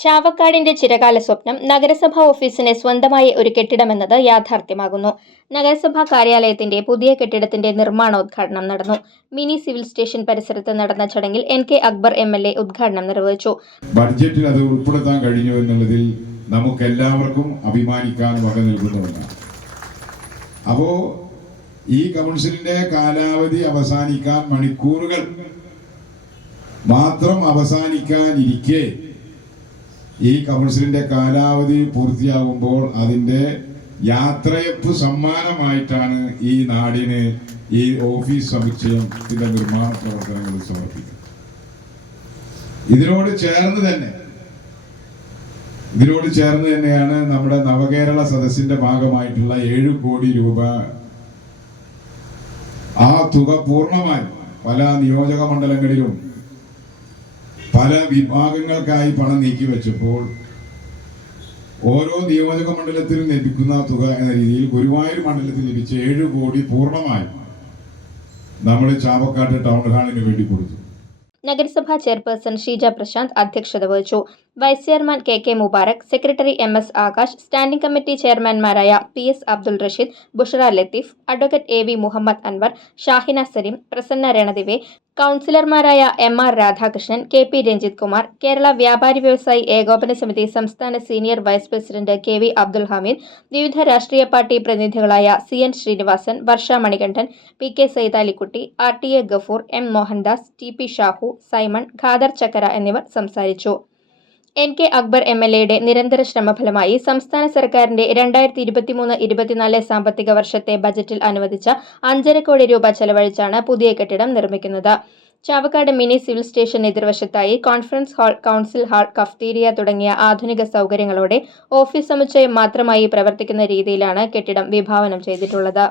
ചാവക്കാടിന്റെ ചിരകാല സ്വപ്നം നഗരസഭാ ഓഫീസിന് സ്വന്തമായി ഒരു കെട്ടിടമെന്നത് യാഥാർത്ഥ്യമാകുന്നു. നഗരസഭാ കാര്യാലയത്തിന്റെ പുതിയ കെട്ടിടത്തിന്റെ നിർമ്മാണോദ്ഘാടനം നടന്നു. മിനി സിവിൽ സ്റ്റേഷൻ പരിസരത്ത് നടന്ന ചടങ്ങിൽ N K Akbar M L A ഉദ്ഘാടനം നിർവഹിച്ചു. ബഡ്ജറ്റിൽ അത് ഉൾപ്പെടുത്താൻ കഴിഞ്ഞു എന്നുള്ളതിൽ നമുക്ക് എല്ലാവർക്കും അഭിമാനിക്കാൻ വക നൽകുന്ന ഒന്നാണ് അപ്പോ ഈ കൗൺസിലിന്റെ കാലാവധി അവസാനിക്കാൻ മണിക്കൂറുകൾ മാത്രം അവസാനിക്കാനിരിക്കെ ഈ കൗൺസിലിന്റെ കാലാവധി പൂർത്തിയാകുമ്പോൾ അതിന്റെ യാത്രയപ്പ് സമ്മാനമായിട്ടാണ് ഈ നാടിന് ഈ ഓഫീസ് സമുച്ചയത്തിന്റെ നിർമ്മാണ പ്രവർത്തനങ്ങൾ സമർപ്പിക്കുന്നത്. ഇതിനോട് ചേർന്ന് തന്നെ ഇതിനോട് ചേർന്ന് തന്നെയാണ് നമ്മുടെ നവകേരള സദസ്സിന്റെ ഭാഗമായിട്ടുള്ള ഏഴ് കോടി രൂപ ആ തുക പൂർണമായി പല നിയോജക മണ്ഡലങ്ങളിലും പല വിഭാഗങ്ങൾക്കായി പണം നീക്കി വെച്ചപ്പോൾ ഓരോ നിയോജക മണ്ഡലത്തിലും ലഭിക്കുന്ന തുക എന്ന രീതിയിൽ ഗുരുവായൂർ മണ്ഡലത്തിൽ ലഭിച്ച ഏഴ് കോടി പൂർണമായി നമ്മൾ ചാവക്കാട്ട് ടൗൺ ഹാളിന് വേണ്ടി കൊടുത്തു. നഗരസഭാ ചെയർപേഴ്സൺ ഷീജ പ്രശാന്ത് അധ്യക്ഷത വഹിച്ചു. Vice chairman K K Mubarak secretary M S Akash standing committee ചെയർമാൻമാരായ P S Abdul Rasheed Bushara Latheef advocate A V Muhammad Anwar Shahina Saleem Prasanna Ranadive കൗൺസിലർമാരായ M R Radhakrishnan K P Ranjith Kumar Kerala വ്യാപാരി വ്യവസായി ഏകോപന സമിതി സംസ്ഥാന senior vice president K V Abdul Hameed വിവിധ രാഷ്ട്രീയ party പ്രതിനിധികളായ C N Srinivasan Varsha Manikandan P K Saithalikutty R T A Gafoor M Mohandas T P Shahu Simon Khader Chakkara എന്നിവർ സംസാരിച്ചു. N K Akbar M L എയുടെ നിരന്തര ശ്രമഫലമായി സംസ്ഥാന സർക്കാരിന്റെ രണ്ടായിരത്തി ഇരുപത്തിമൂന്ന് ഇരുപത്തിനാല് സാമ്പത്തിക വർഷത്തെ ബജറ്റിൽ അനുവദിച്ച അഞ്ചര കോടി രൂപ ചെലവഴിച്ചാണ് പുതിയ കെട്ടിടം നിർമ്മിക്കുന്നത്. Chavakkad mini civil station എതിർവശത്തായി conference hall council hall cafeteria തുടങ്ങിയ ആധുനിക സൗകര്യങ്ങളോടെ ഓഫീസ് സമുച്ചയം മാത്രമായി പ്രവർത്തിക്കുന്ന രീതിയിലാണ് കെട്ടിടം വിഭാവനം ചെയ്തിട്ടുള്ളത്.